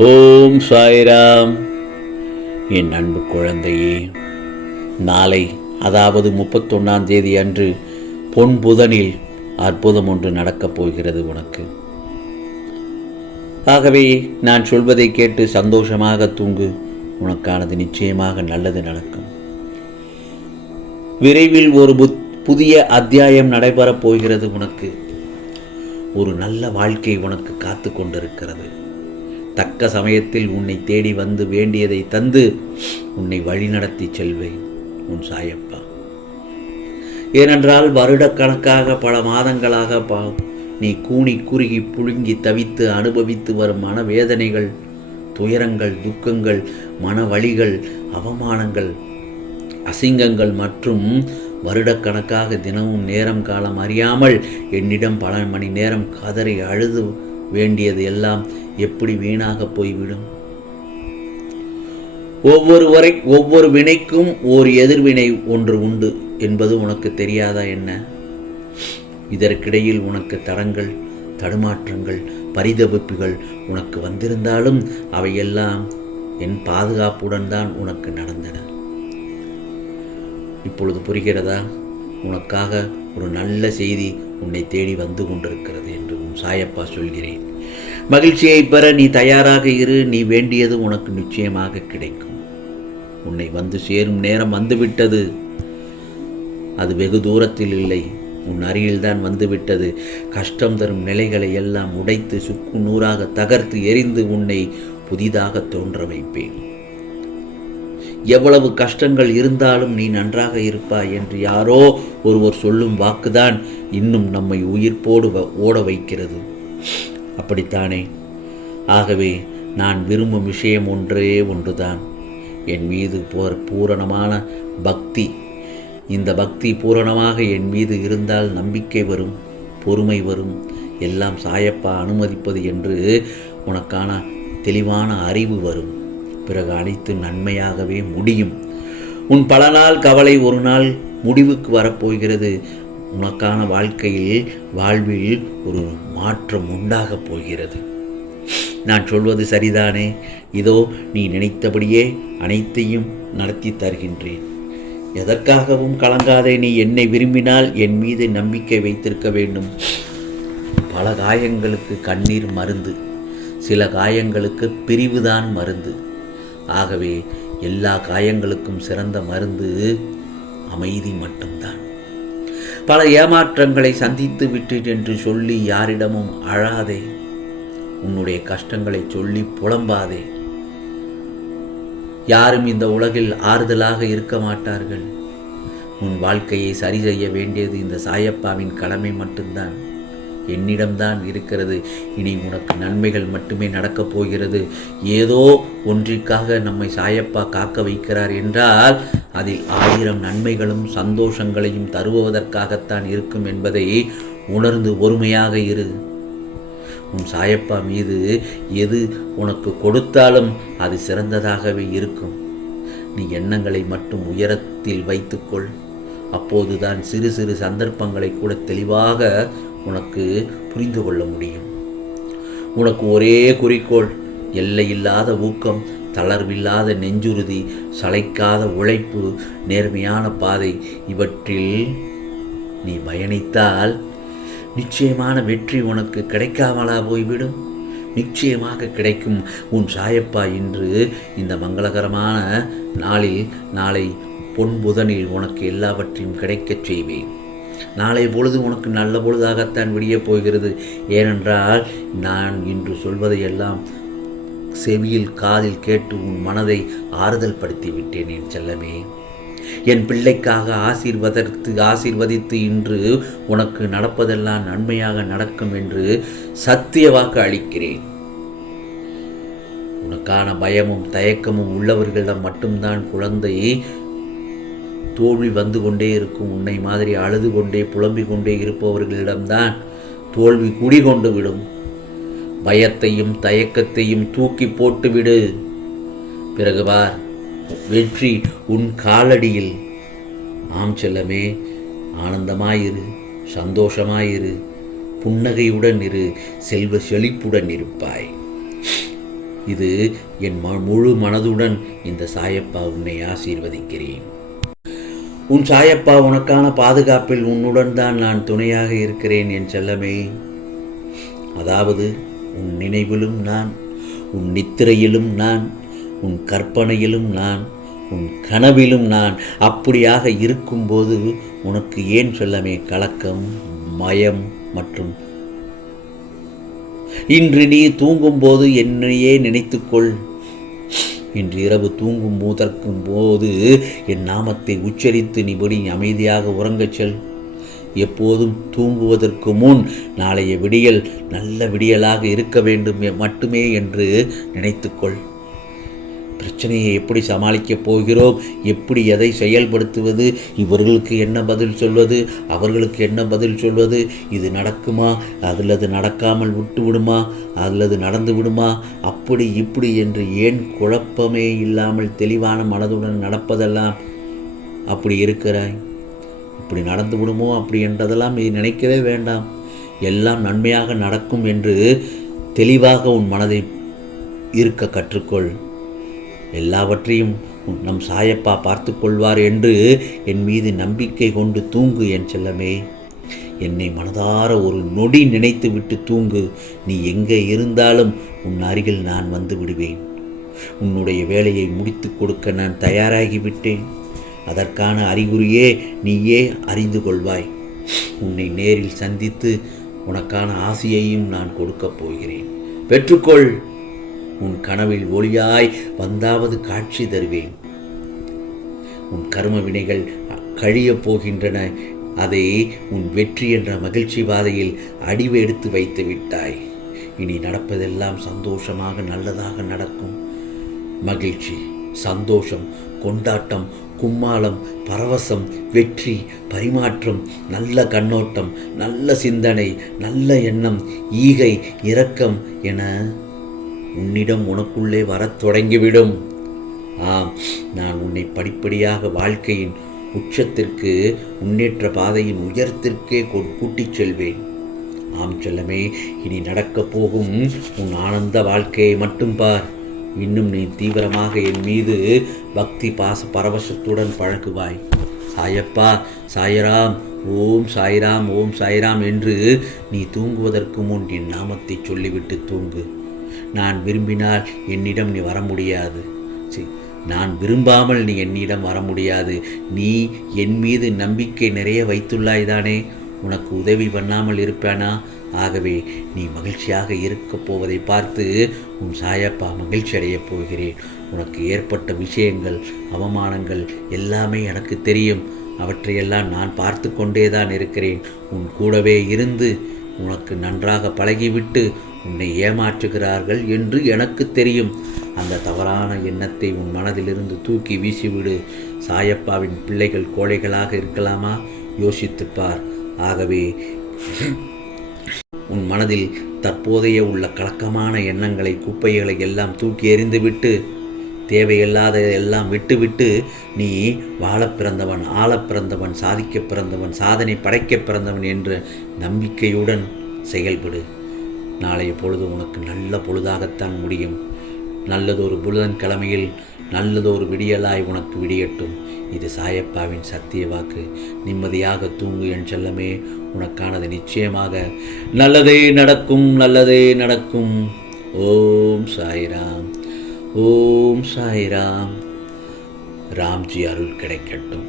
ஓம் சாய்ராம். என் அன்பு குழந்தையே நாளை அதாவது முப்பத்தொன்னாம் தேதி அன்று பொன் புதனில் அற்புதம் ஒன்று நடக்கப் போகிறது உனக்கு. ஆகவே நான் சொல்வதை கேட்டு சந்தோஷமாக தூங்கு உனக்கானது நிச்சயமாக நல்லது நடக்கும். விரைவில் ஒரு புத் புதிய அத்தியாயம் நடைபெறப் போகிறது உனக்கு. ஒரு நல்ல வாழ்க்கை உனக்கு காத்து கொண்டிருக்கிறது. தக்க சமயத்தில் உன்னை தேடி வந்து வேண்டியதை தந்து உன்னை வழிநடத்தி செல்வேன் உன் சாயப்பா. ஏனென்றால் வருடக்கணக்காக பல மாதங்களாக பா நீ கூனி குறுகி புழுங்கி தவித்து அனுபவித்து வரும் மனவேதனைகள் துயரங்கள் துக்கங்கள் மனவழிகள் அவமானங்கள் அசிங்கங்கள் மற்றும் வருடக்கணக்காக தினமும் நேரம் காலம் அறியாமல் என்னிடம் பல மணி நேரம் கதறி அழுது வேண்டியது எல்லாம் எப்படி வீணாக போய்விடும்? ஒவ்வொரு வரை ஒவ்வொரு வினைக்கும் ஓர் எதிர்வினை ஒன்று உண்டு. என்பது உனக்கு தெரியாதா என்ன? இதற்கிடையில் உனக்கு தடங்கள் தடுமாற்றங்கள் பரிதவிப்புகள் உனக்கு வந்திருந்தாலும் அவையெல்லாம் என் பாதுகாப்புடன் தான் உனக்கு நடந்தன. இப்பொழுது புரிகிறதா? உனக்காக ஒரு நல்ல செய்தி உன்னை தேடி வந்து கொண்டிருக்கிறது என்று உன் சாயப்பா சொல்கிறேன். மகிழ்ச்சியை பெற நீ தயாராக இரு. நீ வேண்டியது உனக்கு நிச்சயமாக கிடைக்கும். உன்னை வந்து சேரும் நேரம் வந்துவிட்டது. அது வெகு தூரத்தில் இல்லை. உன் அருகில்தான் வந்துவிட்டது. கஷ்டம் தரும் நிலைகளை எல்லாம் உடைத்து சுக்கு நூறாக தகர்த்து எரிந்து உன்னை புதிதாக தோன்ற வைப்பேன். எவ்வளவு கஷ்டங்கள் இருந்தாலும் நீ நன்றாக இருப்பாய் என்று யாரோ ஒருவர் சொல்லும் வாக்குதான் இன்னும் நம்மை உயிர்ப்போடு வ- ஓட வைக்கிறது. அப்படித்தானே? ஆகவே நான் விரும்பும் விஷயம் ஒன்றே ஒன்றுதான். என் மீது போர் பூரணமான பக்தி. இந்த பக்தி பூரணமாக என் மீது இருந்தால் நம்பிக்கை வரும் பொறுமை வரும். எல்லாம் சாயப்பா அனுமதிப்பது என்று உனக்கான தெளிவான அறிவு வரும். பிறகு அனைத்து நன்மையாகவே முடியும். உன் பல நாள் கவலை ஒரு நாள் முடிவுக்கு வரப்போகிறது. உனக்கான வாழ்க்கையில் வாழ்வில் ஒரு மாற்றம் உண்டாகப் போகிறது. நான் சொல்வது சரிதானே? இதோ நீ நினைத்தபடியே அனைத்தையும் நடத்தி தருகின்றேன். எதற்காகவும் கலங்காதே நீ என்னை விரும்பினால் என் மீது நம்பிக்கை வைத்திருக்க வேண்டும். பல காயங்களுக்கு கண்ணீர் மருந்து. சில காயங்களுக்கு பிரிவுதான் மருந்து. ஆகவே எல்லா காயங்களுக்கும் சிறந்த மருந்து அமைதி மட்டும்தான். பல ஏமாற்றங்களை சந்தித்து விட்டேன் என்று சொல்லி யாரிடமும் அழாதே. உன்னுடைய கஷ்டங்களை சொல்லி புலம்பாதே. யாரும் இந்த உலகில் ஆறுதலாக இருக்க மாட்டார்கள். உன் வாழ்க்கையை சரி செய்ய வேண்டியது இந்த சாயப்பாவின் கடமை மட்டும்தான். என்னிடம்தான் இருக்கிறது. இனி உனக்கு நன்மைகள் மட்டுமே நடக்கப் போகிறது. ஏதோ ஒன்றிற்காக நம்மை சாயப்பா காக்க வைக்கிறார் என்றால் அதில் ஆயிரம் நன்மைகளும் சந்தோஷங்களையும் தருவதற்காகத்தான் இருக்கும் என்பதை உணர்ந்து ஒருமையாக இரு. உன் சாயப்பா மீது எது உனக்கு கொடுத்தாலும் அது சிறந்ததாகவே இருக்கும். நீ எண்ணங்களை மட்டும் உயரத்தில் வைத்துக்கொள். அப்போதுதான் சிறு சிறு சந்தர்ப்பங்களை கூட தெளிவாக உனக்கு புரிந்து கொள்ள முடியும். உனக்கு ஒரே குறிக்கோள் எல்லையில்லாத ஊக்கம் தளர்வில்லாத நெஞ்சுறுதி சளைக்காத உழைப்பு நேர்மையான பாதை இவற்றில் நீ பயணித்தால் நிச்சயமான வெற்றி உனக்கு கிடைக்காமலா போய்விடும். நிச்சயமாக கிடைக்கும். உன் சாயப்பா இன்று இந்த மங்களகரமான நாளில் நாளை பொன் புதனில் உனக்கு எல்லாவற்றையும் கிடைக்கச் செய்வேன். நாளை பொழுது உனக்கு நல்ல பொழுதாகத்தான் விடியப் போகிறது. ஏனென்றால் நான் இன்று சொல்வதையெல்லாம் செவியில் காதில் கேட்டு உன் மனதை ஆறுதல் படுத்தி விட்டேன் என் செல்லமே. என் பிள்ளைக்காக ஆசீர்வதற்கு ஆசீர்வதித்து இன்று உனக்கு நடப்பதெல்லாம் நன்மையாக நடக்கும் என்று சத்திய வாக்கு அளிக்கிறேன். உனக்கான பயமும் தயக்கமும் உள்ளவர்களிடம் மட்டும்தான் குழந்தை தோல்வி வந்து கொண்டே இருக்கும். உன்னை மாதிரி அழுது கொண்டே புலம்பிக் கொண்டே இருப்பவர்களிடம்தான் தோல்வி குடிகொண்டு விடும். பயத்தையும் தயக்கத்தையும் தூக்கி போட்டு விடு. பிறகு பார் வெற்றி உன் காலடியில். ஆம் செல்லமே ஆனந்தமாயிரு சந்தோஷமாயிரு. புன்னகையுடன் இரு செல்வ செழிப்புடன் இருப்பாய். இது என் ம- முழு மனதுடன் இந்த சாயப்பா உன்னை ஆசீர்வதிக்கிறேன். உன் சாயப்பா உனக்கான பாதுகாப்பில் உன்னுடன் தான் நான் துணையாக இருக்கிறேன் என் செல்லமே. அதாவது உன் நினைவிலும் நான் உன் நித்திரையிலும் நான் உன் கற்பனையிலும் நான் உன் கனவிலும் நான் அப்படியாக இருக்கும்போது உனக்கு ஏன் சொல்லமே? கலக்கம் மயம் மற்றும் இன்று நீ தூங்கும்போது என்னையே நினைத்துக்கொள். இன்று இரவு தூங்கும் போதற்கும் போது என் நாமத்தை உச்சரித்து நீபடி அமைதியாக உறங்கச் செல். எப்போதும் தூங்குவதற்கு முன் நாளைய விடியல் நல்ல விடியலாக இருக்க வேண்டும் மட்டுமே என்று நினைத்துக்கொள். பிரச்சனையை எப்படி சமாளிக்கப் போகிறோம்? எப்படி எதை செயல்படுத்துவது? இவர்களுக்கு என்ன பதில் சொல்வது? அவர்களுக்கு என்ன பதில் சொல்வது? இது நடக்குமா? அல்லது நடக்காமல் விட்டு விடுமா? அல்லது நடந்து விடுமா? அப்படி இப்படி என்று ஏன் குழப்பமே இல்லாமல் தெளிவான மனதுடன் நடப்பதெல்லாம் அப்படி இருக்கிறாய்? இப்படி நடந்து விடுமோ? அப்படி என்றதெல்லாம் இது நினைக்கவே வேண்டாம். எல்லாம் நன்மையாக நடக்கும் என்று தெளிவாக உன் மனதை இருக்க கற்றுக்கொள். எல்லாவற்றையும் உன் நம் சாயப்பா பார்த்து கொள்வார் என்று என் மீது நம்பிக்கை கொண்டு தூங்கு என் செல்லமே. என்னை மனதார ஒரு நொடி நினைத்து விட்டு தூங்கு. நீ எங்கே இருந்தாலும் உன் அருகில் நான் வந்து விடுவேன். உன்னுடைய வேலையை முடித்து கொடுக்க நான் தயாராகிவிட்டேன் அதற்கான அறிகுறியே நீயே அறிந்து கொள்வாய். உன்னை நேரில் சந்தித்து உனக்கான ஆசையையும் நான் கொடுக்கப் போகிறேன். பெற்றுக்கொள் உன் கனவில் ஒளியாய் வந்தாவது காட்சி தருவேன். உன் கரும வினைகள் கழியப் போகின்றன. அதை உன் வெற்றி என்ற மகிழ்ச்சி பாதையில் அடிவு எடுத்து வைத்து விட்டாய். இனி நடப்பதெல்லாம் சந்தோஷமாக நல்லதாக நடக்கும். மகிழ்ச்சி சந்தோஷம் கொண்டாட்டம் கும்மாளம் பரவசம் வெற்றி பரிமாற்றம் நல்ல கண்ணோட்டம் நல்ல சிந்தனை நல்ல எண்ணம் ஈகை இரக்கம் என உன்னிடம் உனக்குள்ளே வரத் தொடங்கிவிடும். ஆம் நான் உன்னை படிப்படியாக வாழ்க்கையின் உச்சத்திற்கு முன்னேற்ற பாதையின் உயரத்திற்கே கொ- கூட்டிச் செல்வேன். ஆம் செல்லமே இனி நடக்கப் போகும் உன் ஆனந்த வாழ்க்கையை மட்டும் பார். இன்னும் நீ தீவிரமாக என் மீது பக்தி பாச பரவசத்துடன் பழகுவாய். சாயப்பா சாயராம் ஓம் சாய்ராம் ஓம் சாய்ராம் என்று நீ தூங்குவதற்கு முன் என் நாமத்தை சொல்லிவிட்டு தூங்கு. நான் விரும்பினால் என்னிடம் நீ வர முடியாது. சரி நான் விரும்பாமல் நீ என்னிடம் வர முடியாது. நீ என் மீது நம்பிக்கை நிறைய வைத்துள்ளாய் தானே உனக்கு உதவி பண்ணாமல் இருப்பேனா? ஆகவே நீ மகிழ்ச்சியாக இருக்கப் போவதை பார்த்து உன் சாயப்பா மகிழ்ச்சி அடையப் போகிறேன். உனக்கு ஏற்பட்ட விஷயங்கள் அவமானங்கள் எல்லாமே எனக்கு தெரியும். அவற்றையெல்லாம் நான் பார்த்து கொண்டே தான் இருக்கிறேன். உன் கூடவே இருந்து உனக்கு நன்றாக பழகிவிட்டு உன்னை ஏமாற்றுகிறார்கள் என்று எனக்கு தெரியும். அந்த தவறான எண்ணத்தை உன் மனதிலிருந்து தூக்கி வீசிவிடு. சாயப்பாவின் பிள்ளைகள் கோழைகளாக இருக்கலாமா? யோசித்துப்பார். ஆகவே உன் மனதில் தற்போதைய உள்ள கலக்கமான எண்ணங்களை குப்பைகளை எல்லாம் தூக்கி எறிந்துவிட்டு தேவையில்லாத எல்லாம் விட்டுவிட்டு நீ வாழ பிறந்தவன் ஆள பிறந்தவன் சாதிக்கப் பிறந்தவன் சாதனை படைக்கப் பிறந்தவன் என்ற நம்பிக்கையுடன் செயல்படு. நாளைய பொழுது உனக்கு நல்ல பொழுதாகத்தான் முடியும். நல்லதொரு புதன் கிழமையில் நல்லதொரு விடியலாய் உனக்கு விடியட்டும். இது சாயப்பாவின் சத்திய வாக்கு. நிம்மதியாக தூங்கு என் செல்லமே. உனக்கானது நிச்சயமாக நல்லதே நடக்கும் நல்லதே நடக்கும். ஓம் சாய்ராம் ஓம் சாய்ராம். ராம்ஜி அருள் கிடைக்கட்டும்.